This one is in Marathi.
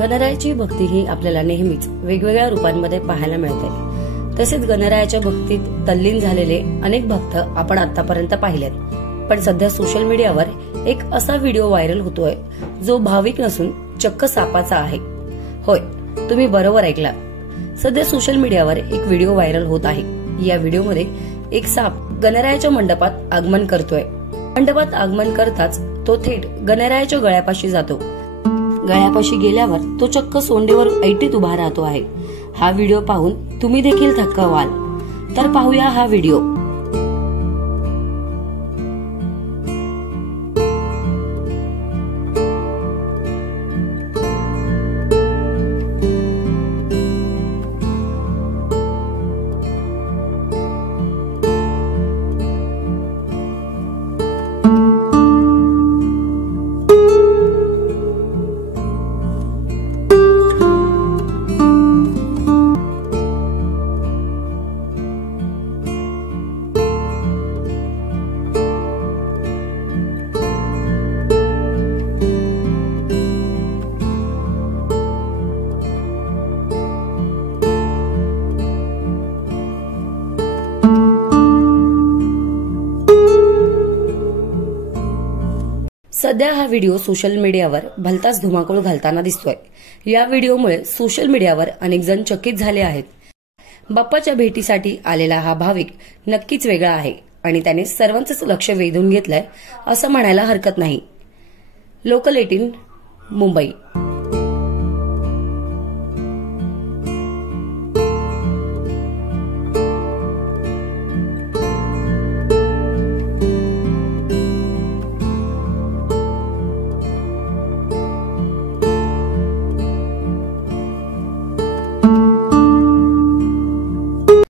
गणरायाची भक्ती ही आपल्याला नेहमीच वेगवेगळ्या रूपांमध्ये पाहायला मिळते। तसेच गणरायाच्या भक्तीत तल्लीन झालेले अनेक भक्त आपण आतापर्यंत पाहिलेत। पण सध्या सोशल मीडियावर एक असा व्हिडिओ व्हायरल होतोय जो भाविक नसून चक्क सापाचा आहे। होय, तुम्ही बरोबर ऐकला। सध्या सोशल मीडियावर एक व्हिडिओ व्हायरल होत आहे। या व्हिडिओमध्ये एक साप गणरायाच्या मंडपात आगमन करतोय। मंडपात आगमन करताच तो थेट गणरायाच्या गळ्यापाशी जातो। गळ्यापाशी गेल्यावर तो चक्क सोंडेवर ऐटीत उभा राहतो आहे। हा व्हिडिओ पाहून तुम्ही देखील थक्क व्हाल। तर पाहूया हा व्हिडिओ। सध्या हा व्हिडिओ सोशल मीडियावर भलताच धुमाकूळ घालताना दिसतोय। या व्हिडिओमुळे सोशल मीडियावर अनेक जण चकित झाले आहेत। बाप्पाच्या भेटीसाठी आलेला हा भाविक नक्कीच वेगळा आहे आणि त्याने सर्वांचंच लक्ष वेधून घेतलंय असं म्हणायला हरकत नाही। लोकल 18 मुंबई।